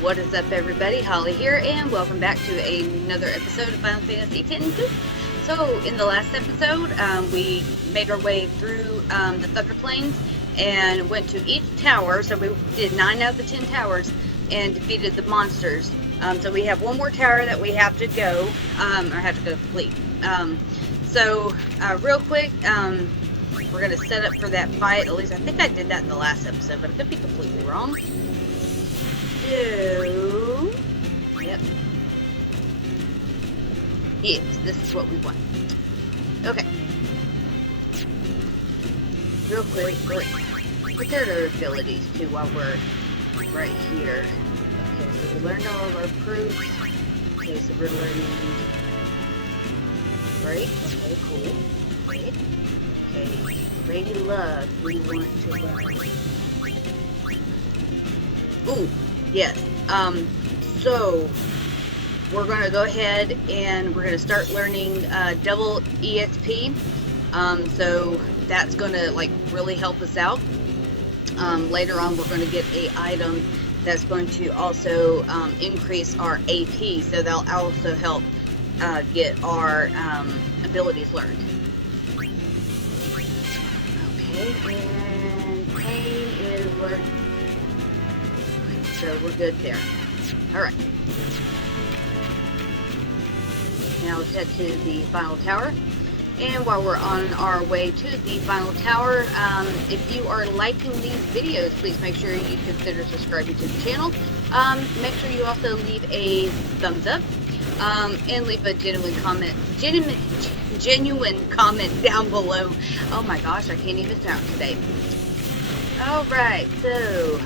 What is up, everybody? Holly here, and welcome back to another episode of Final Fantasy X. So, in the last episode, we made our way through the Thunder Plains and went to each tower. So we did 9 out of the 10 towers and defeated the monsters. So we have one more tower that we have to go, or have to go complete. Real quick, we're going to set up for that fight. At least I think I did that in the last episode, but I could be completely wrong. So, yep. Yes, this is what we want. Okay. Real quick, look at our abilities too while we're right here. Okay, so we learned all of our proofs. Okay, so we're learning. Right? Okay, cool. Great. Okay, Lady Love, we want to learn. Ooh. Yes, so we're going to go ahead and we're going to start learning double EXP, so that's going to like really help us out. Later on we're going to get a item that's going to also increase our AP, so that'll also help get our abilities learned. Okay, and pain is learned. So we're good there. Alright. Now let's head to the final tower. And while we're on our way to the final tower, if you are liking these videos, please make sure you consider subscribing to the channel. Make sure you also leave a thumbs up. And leave a genuine comment down below. Oh my gosh, I can't even talk today. Alright, so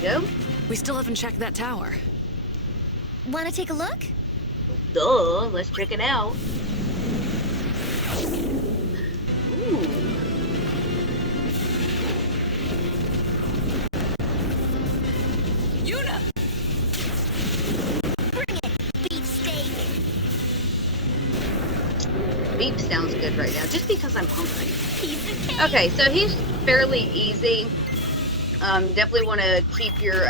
go. We still haven't checked that tower. Want to take a look? Duh, let's check it out. Ooh. Yuna! Bring it, beefsteak. Beef sounds good right now, just because I'm hungry. Piece of cake. Okay, so he's fairly easy. Definitely want to keep your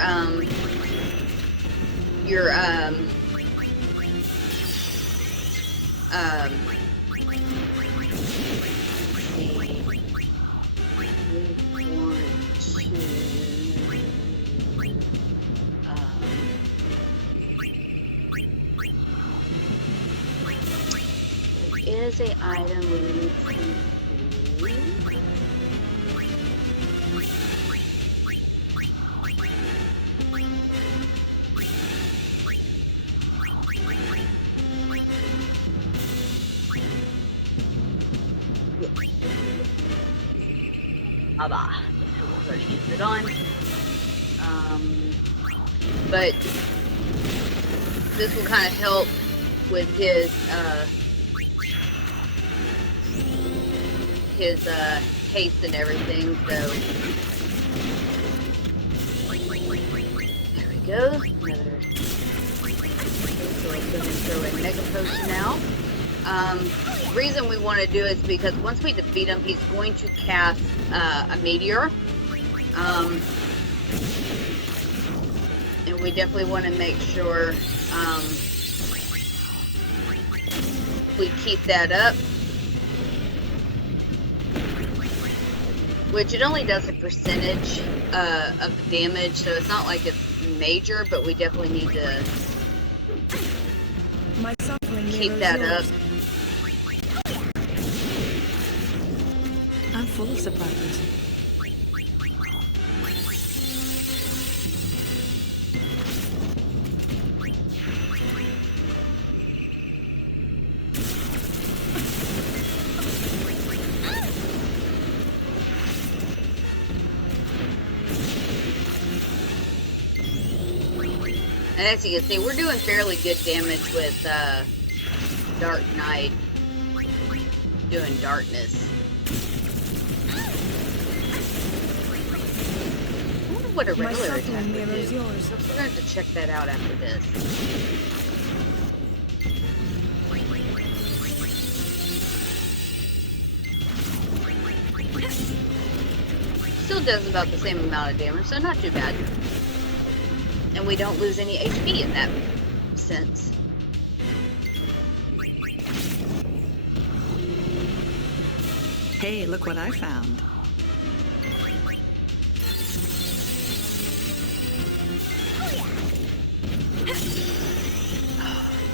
there is an item we need to do. Humbaba. We're going to use it on. But this will kind of help with his haste and everything. So there we go. Another. So let's go and throw a Mega Potion out. The reason we want to do it is because once we defeat him, he's going to cast a meteor. And we definitely want to make sure we keep that up. Which it only does a percentage of the damage, so it's not like it's major, but we definitely need to keep that up. I'm full of surprises. And as you can see, we're doing fairly good damage with Dark Knight doing darkness. I wonder what a regular attack would do. We're going to check that out after this. still does about the same amount of damage, so not too bad. And we don't lose any HP in that sense. Hey, look what I found.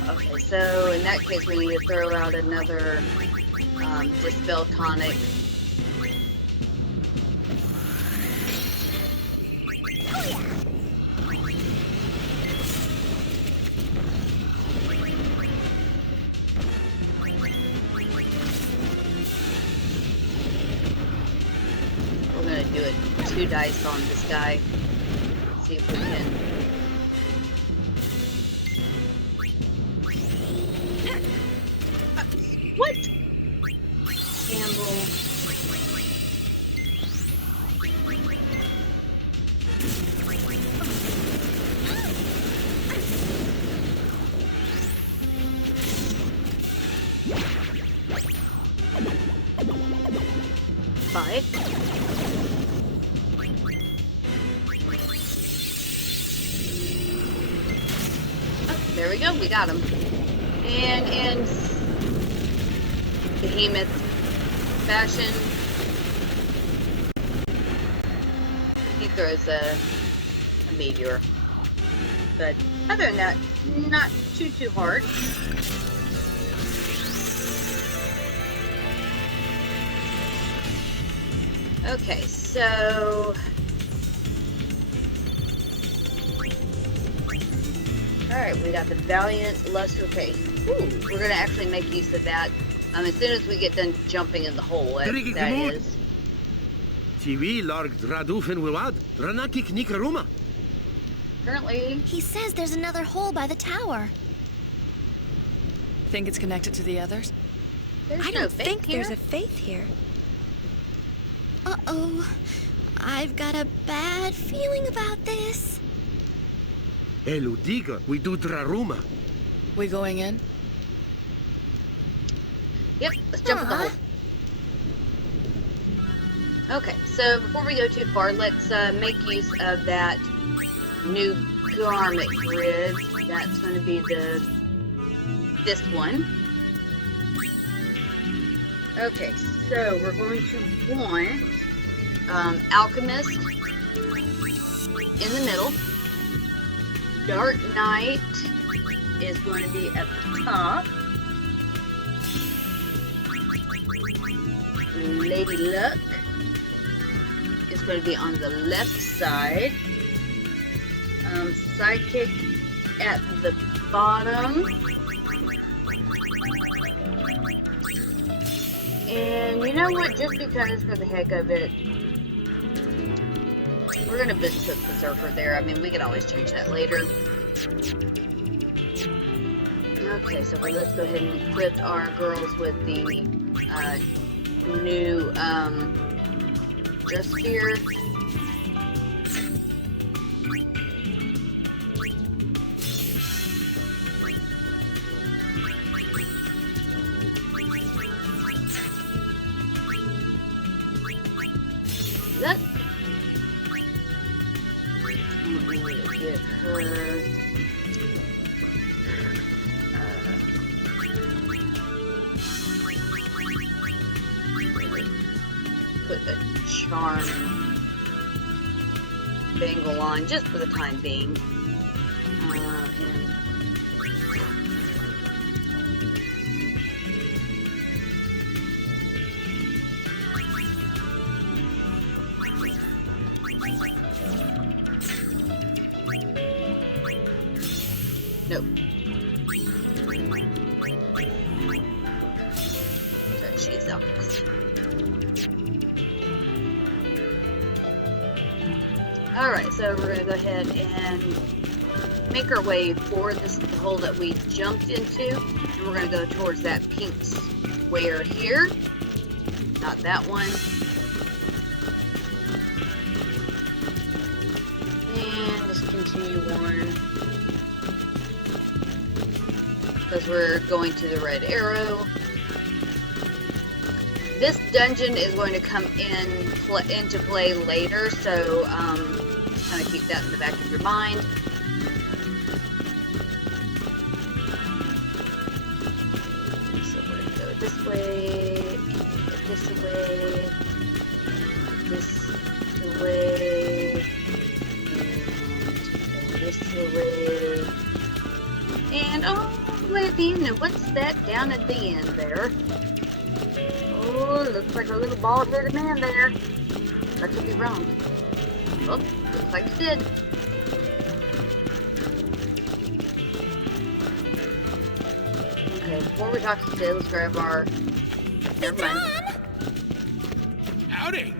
Okay, so in that case we need to throw out another Dispel Tonic. We're gonna do it 2 dice on this guy. See if we can. What? Campbell. Five. Oh, there we go, we got him. And in Behemoth fashion, he throws a meteor. But other than that, not too hard. Okay, so alright, we got the Valiant Luster Face. Ooh, we're gonna actually make use of that as soon as we get done jumping in the hole, that is. Currently, He says there's another hole by the tower. Think it's connected to the others? there's I no don't faith think here. there's a faith here. Uh-oh. I've got a bad feeling about this. Eludiga, we do draruma. We going in? Yep, let's jump in the hole. Okay, so before we go too far, let's make use of that new garment grid. That's going to be this one. Okay, so we're going to want Alchemist in the middle. Dark Knight is going to be at the top. Lady Luck is going to be on the left side. Psychic at the bottom. And you know what? Just because, for the heck of it, we're going to put Berserker there. I mean, we can always change that later. Okay, so let's go ahead and equip our girls with the new Just Fear. That we need to get her put a charm bangle on just for the time being. And nope. Sorry, she is alchemist. Alright, so we're going to go ahead and make our way for the hole that we jumped into. And we're going to go towards that pink square here. Not that one. And just continue on. Because we're going to the red arrow. This dungeon is going to come into play later, so just kind of keep that in the back of your mind. So we're going to go this way, this way, this way, and this way, and all the way at the end. And what's that down at the end there? Oh, looks like a little bald-headed man there. I could be wrong. Oh, looks like it did. Okay, before we talk to Sid, let's grab our... Never mind. Howdy.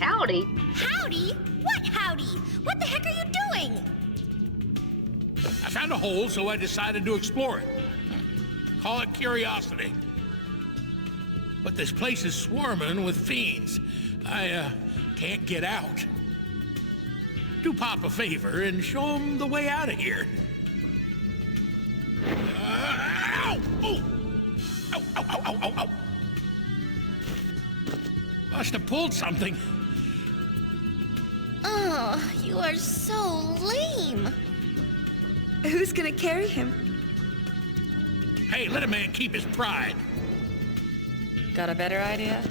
Howdy? Howdy? What howdy? What the heck are you doing? I found a hole, so I decided to explore it. Call it curiosity. But this place is swarming with fiends. I can't get out. Do Pop a favor and show him the way out of here. Ow! Oh! Ow, ow, ow, ow, ow, ow. Must have pulled something. Oh, you are so lame. Who's gonna carry him? Hey, let a man keep his pride. Got a better idea?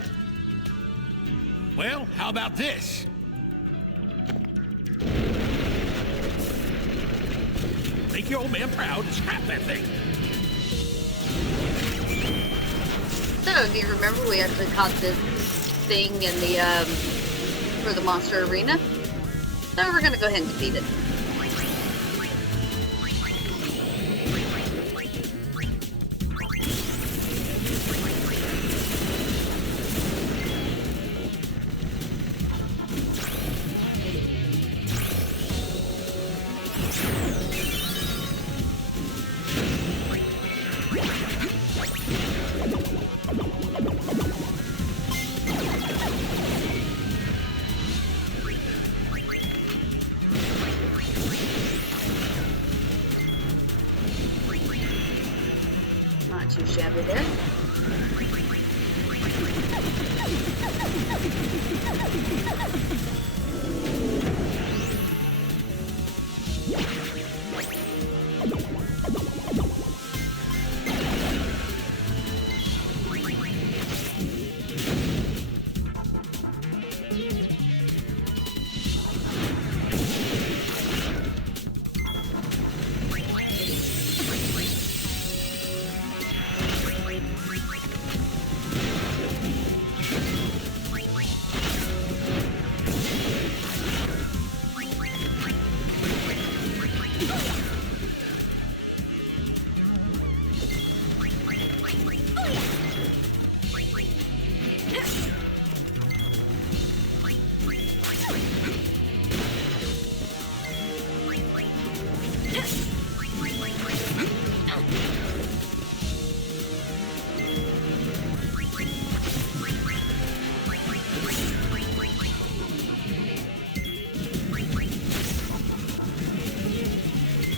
Well, how about this? Make your old man proud and scrap that thing. So, if you remember, we actually caught this thing in the, for the monster arena. So we're gonna go ahead and defeat it. Not too shabby there.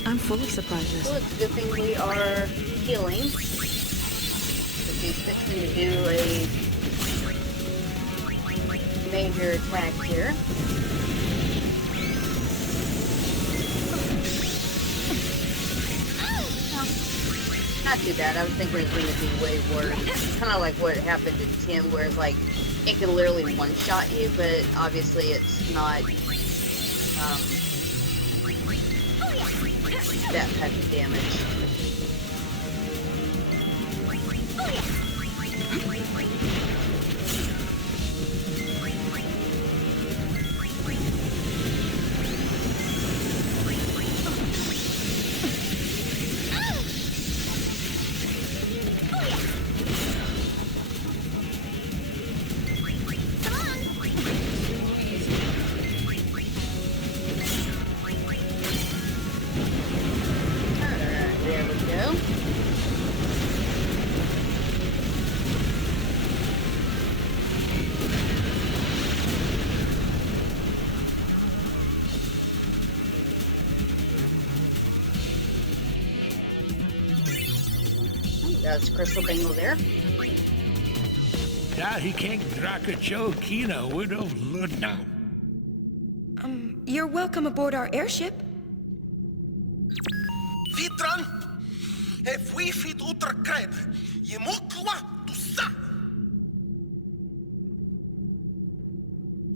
I'm full of surprises. Well, it's a good thing we are healing. Because he's fixing to do a major attack here. Well, not too bad. I was thinking it was going to be way worse. Kind of like what happened to Tim, where it's like, it can literally one-shot you, but obviously it's not, that type of damage. That's Crystal Bangle there. Ja, he can't draka cho kino widow ludna. You're welcome aboard our airship. Vitran, if we fit uter kreb, je mukwa tu sa.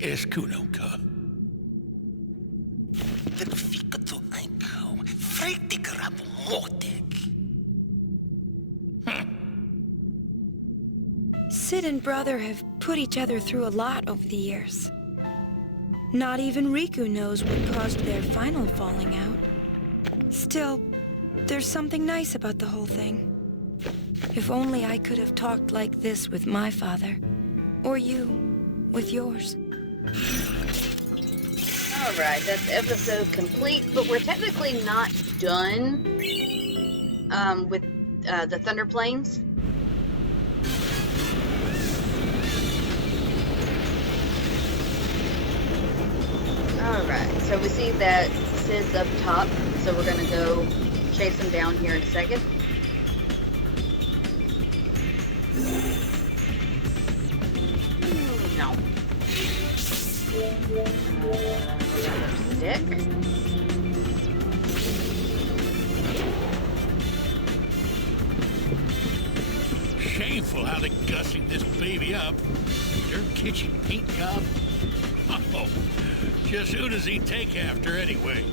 Es kunoka. Den fika tu einkau, fretig rap motek. Sid and brother have put each other through a lot over the years. Not even Riku knows what caused their final falling out. Still, there's something nice about the whole thing. If only I could have talked like this with my father. Or you, with yours. Alright, that's episode complete, but we're technically not done with the Thunder Plains. Alright, so we see that Sid's up top, so we're gonna go chase him down here in a second. No. Stick. Shameful how they're gussing this baby up. Their kitchen paint job. Oh, just who does he take after anyway?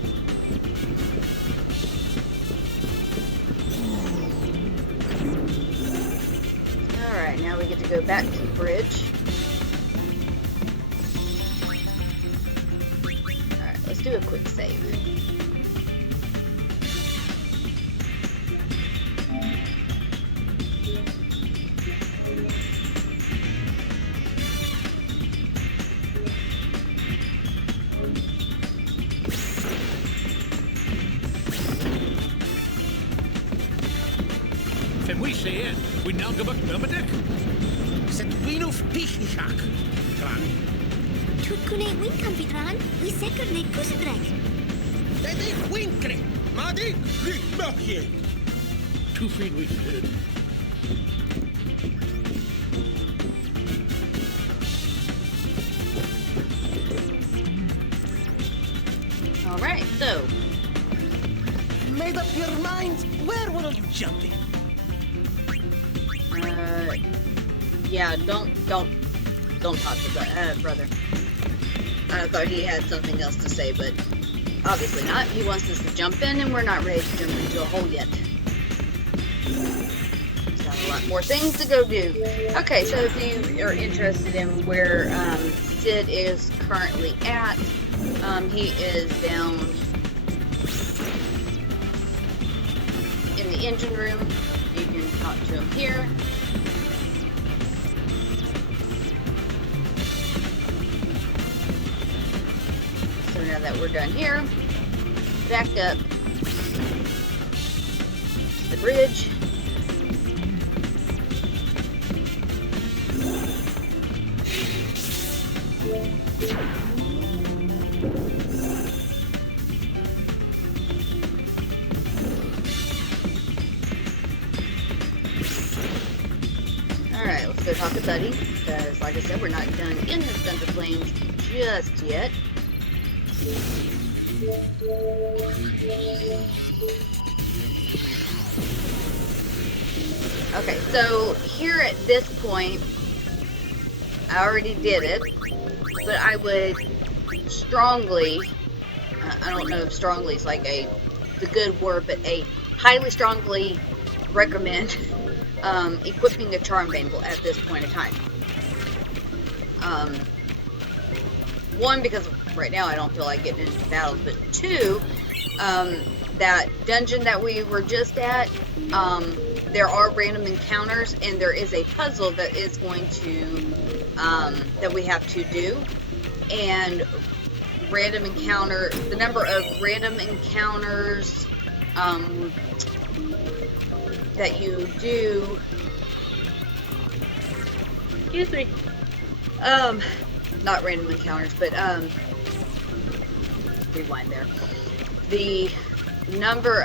Alright, now we get to go back to the bridge. Alright, let's do a quick save. Can we say it? We now go back to Melmadik? Zet wino vtichnichak. Tukune winkan vitran, we sekerne kusidrek. Dat is winkre. Maar die ligt nog je. Too free we did. Alright, so Made up your mind. Where will you jumping? yeah, don't talk to brother. I thought he had something else to say, but obviously not. He wants us to jump in, and we're not ready to jump into a hole yet. Still have a lot more things to go do. Okay, so if you are interested in where Sid is currently at, he is down in the engine room. You can talk to him here. So now that we're done here, back up to the bridge. Alright, let's go talk to Buddy, because like I said, we're not done in the Thunder Plains just yet. Okay, so here at this point, I already did it, but I would strongly, I don't know if strongly is like the good word, but a highly strongly recommend equipping a charm bangle at this point in time. One, because right now I don't feel like getting into battles, but two, that dungeon that we were just at, there are random encounters, and there is a puzzle that is going to, that we have to do, and random encounter, the number of random encounters, that you do, excuse me, not random encounters, but, rewind there, the number,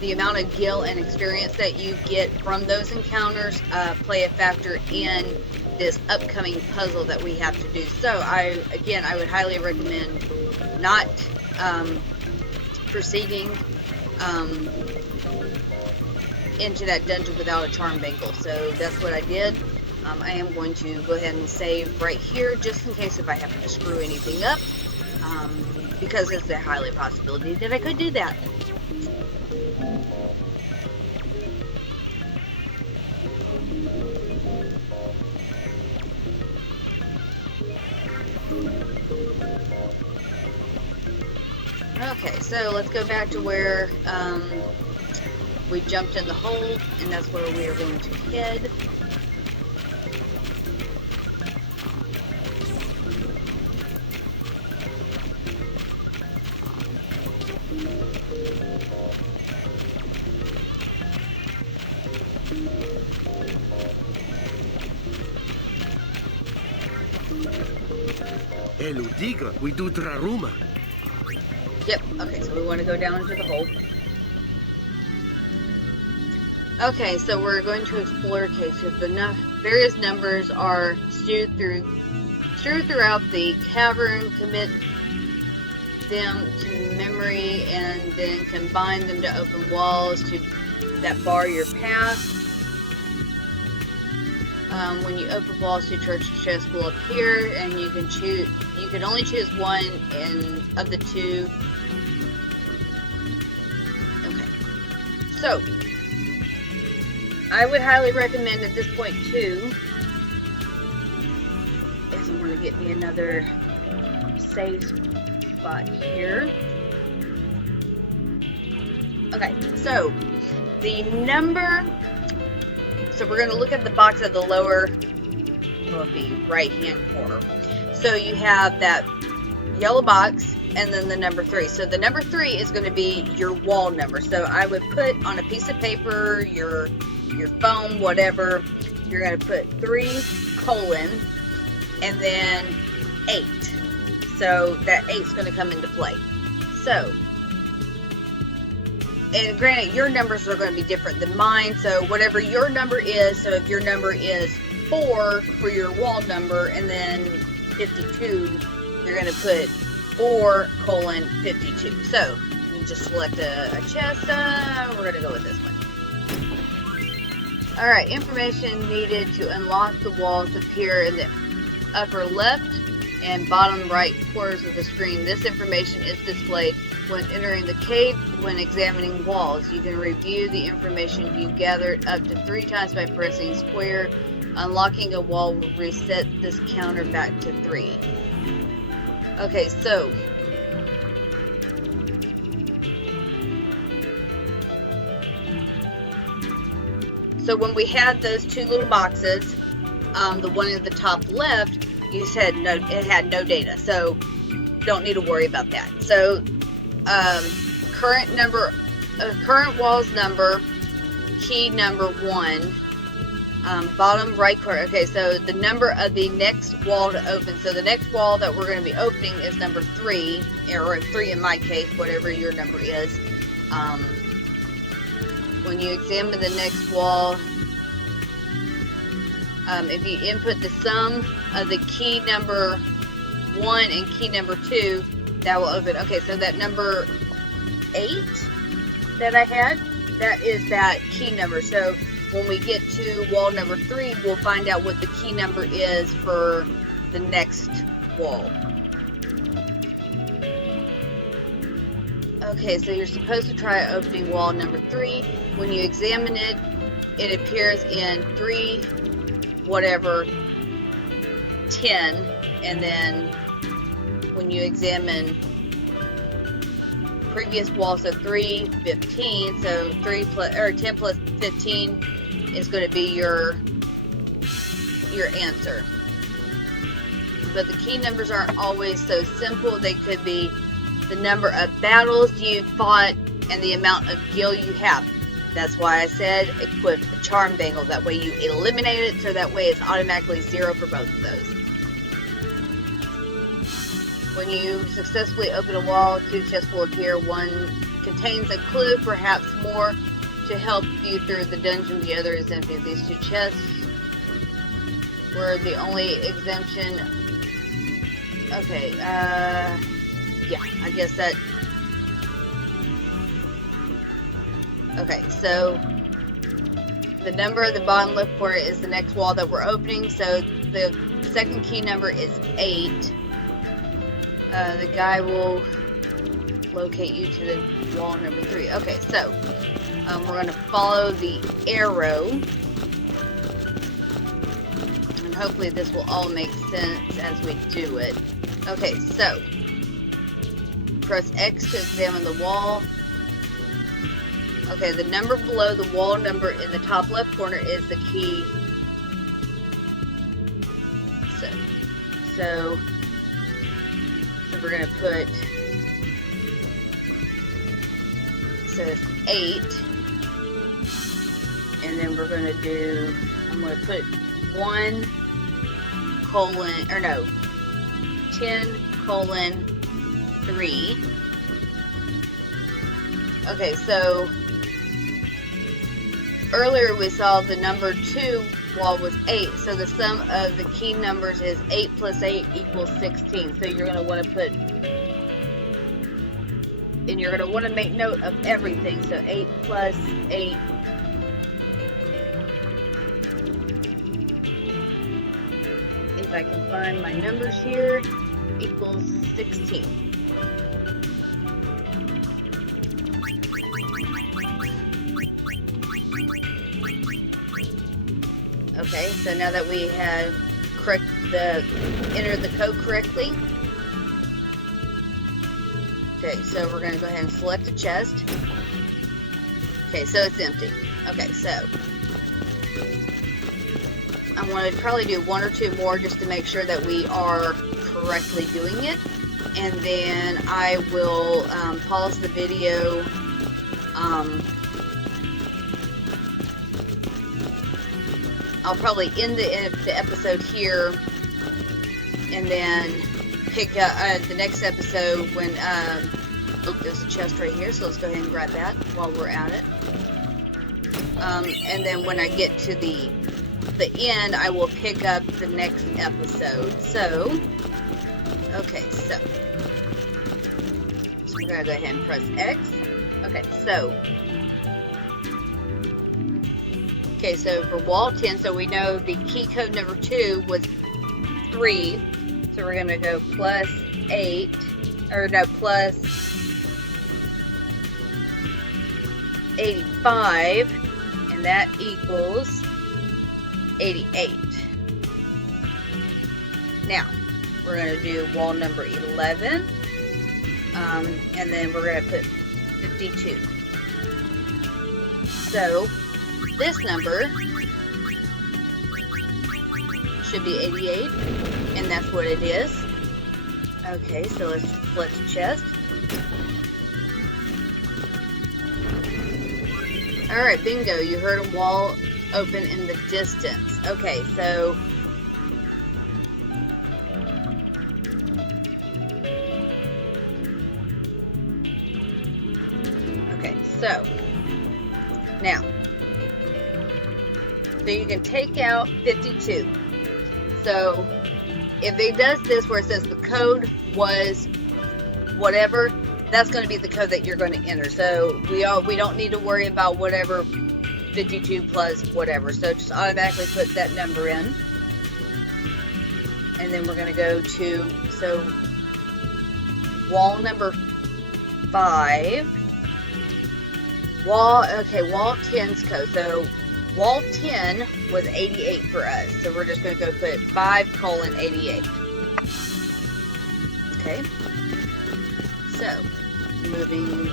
the amount of gil and experience that you get from those encounters, play a factor in this upcoming puzzle that we have to do. So I would highly recommend not proceeding into that dungeon without a charm bangle. So that's what I did. I am going to go ahead and save right here just in case if I happen to screw anything up, because it's a highly possibility that I could do that. Okay, so let's go back to where we jumped in the hole, and that's where we are going to head. Eludiga, we do Draruma. Yep, okay, so we want to go down into the hole. Okay, so we're going to explore cases. The various numbers are strewed throughout the cavern. Commit them to memory and then combine them to open walls that bar your path. When you open walls, two treasure chests will appear, and you can choose. You can only choose one of the two. Okay, so I would highly recommend at this point too, is I'm going to get me another save spot here. Okay, so the number. So we're going to look at the box at the lower, will be right-hand corner. So you have that yellow box and then the number 3. So the number 3 is going to be your wall number. So I would put on a piece of paper, your phone, whatever, you're going to put 3:, and then 8. So that 8's going to come into play. So, and granted, your numbers are going to be different than mine, so whatever your number is, so if your number is 4 for your wall number, and then 52, you're going to put 4:52. So, you just select a chest, we're going to go with this one. Alright, information needed to unlock the walls appear in the upper left and bottom right corners of the screen. This information is displayed when entering the cave. When examining walls, you can review the information you gathered up to 3 times by pressing square. Unlocking a wall will reset this counter back to 3. Okay, so when we had those 2 little boxes, the one at the top left, you said no, it had no data, so don't need to worry about that. So current walls number, key number 1, bottom right corner. Okay, so the number of the next wall to open. So the next wall that we're going to be opening is number 3, or 3 in my case, whatever your number is. When you examine the next wall, if you input the sum of the key number 1 and key number 2, that will open. Okay, so that number 8 that I had, that is that key number. So when we get to wall number 3, we'll find out what the key number is for the next wall. Okay, so you're supposed to try opening wall number 3. When you examine it, it appears in 3, whatever, 10, and then when you examine previous wall, so 3, 15, so 10 plus 15 is going to be your answer. But the key numbers aren't always so simple. They could be the number of battles you fought and the amount of gil you have. That's why I said equip a charm bangle. That way you eliminate it, so that way it's automatically 0 for both of those. When you successfully open a wall, 2 chests will appear. One contains a clue, perhaps more, to help you through the dungeon. The other is empty. These 2 chests We're the only exemption. Okay, yeah, I guess that... Okay, so the number of the bottom left corner is the next wall that we're opening, so the second key number is 8. The guy will locate you to the wall number 3. Okay, so we're going to follow the arrow, and hopefully this will all make sense as we do it. Okay, so press X to examine the wall. Okay, the number below the wall number in the top left corner is the key. So we're gonna put, so it's 8, and then we're gonna do, I'm gonna put 1 colon, or no, 10:3. Okay, so earlier we saw the number 2 wall was 8, so the sum of the key numbers is 8 plus 8 equals 16. So you're going to want to put, and you're going to want to make note of everything. So 8 plus 8 if I can find my numbers here, equals 16. Okay, so now that we have entered the code correctly, okay, so we're going to go ahead and select a chest. Okay, so it's empty. Okay, so I want to probably do 1 or 2 more just to make sure that we are correctly doing it, and then I will pause the video. I'll probably end the episode here, and then pick up the next episode when, oh, there's a chest right here, so let's go ahead and grab that while we're at it. And then when I get to the end, I will pick up the next episode. So, okay, so we're going to go ahead and press X. Okay, so for wall 10, so we know the key code number 2 was 3. So we're going to go plus 8, or no, plus 85, and that equals 88. Now, we're going to do wall number 11, and then we're going to put 52. So, this number should be 88, and that's what it is. Okay, so let's select the chest. Alright, bingo, you heard a wall open in the distance. Okay, so now, so you can take out 52. So if it does this where it says the code was whatever, that's going to be the code that you're going to enter. So we don't need to worry about whatever 52 plus whatever. So just automatically put that number in. And then we're going to go to, so wall number 5. Wall 10's code. So wall 10 was 88 for us. So we're just going to go put 5:88. Okay. So, moving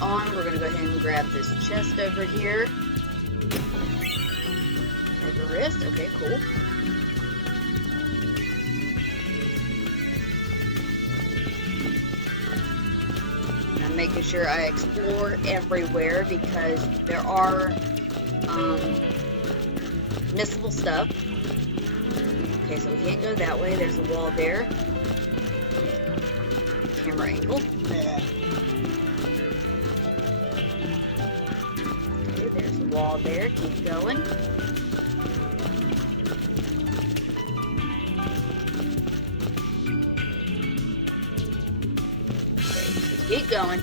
on, we're going to go ahead and grab this chest over here. Have a wrist. Okay, cool. I'm making sure I explore everywhere because there are missable stuff. Okay, so we can't go that way. There's a wall there. Camera angle. Okay, there's a wall there. Keep going. Keep going.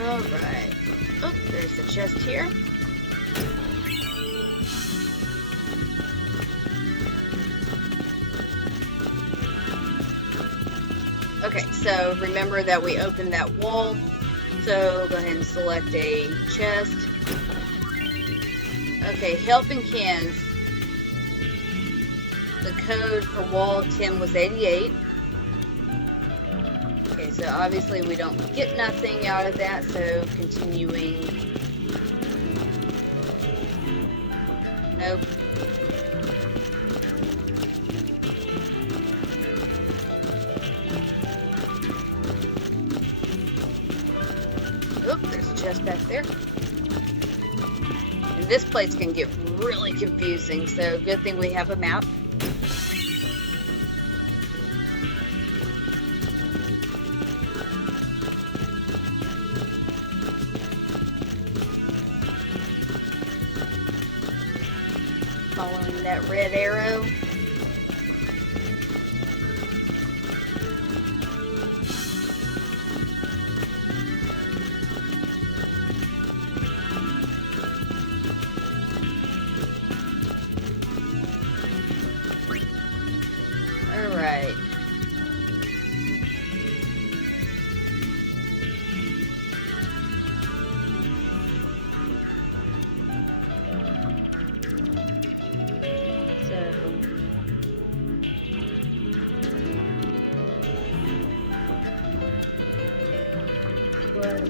Alright. Oh, there's a chest here. Okay, so remember that we opened that wall. So go ahead and select a chest. Okay, helping cans. The code for wall 10 was 88. Okay, so obviously we don't get nothing out of that, so continuing. Nope. Oop, there's a chest back there. And this place can get really confusing, so good thing we have a map. Following that red arrow. All right. Plus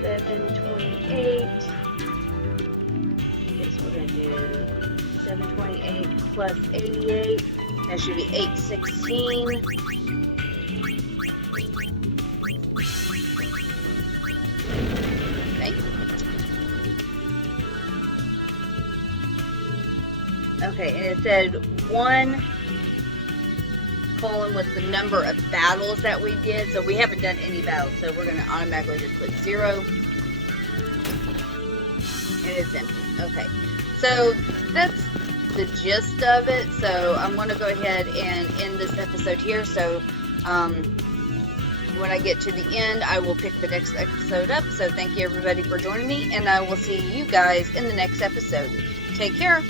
728. Okay, so we're going to do 728 plus 88. That should be 816. Okay. Okay, and it said 1 colon with the number of battles that we did. So we haven't done any battles, so we're going to automatically just put 0. And it's empty. Okay, so that's the gist of it. So I'm going to go ahead and end this episode here. So when I get to the end, I will pick the next episode up. So thank you everybody for joining me, and I will see you guys in the next episode. Take care.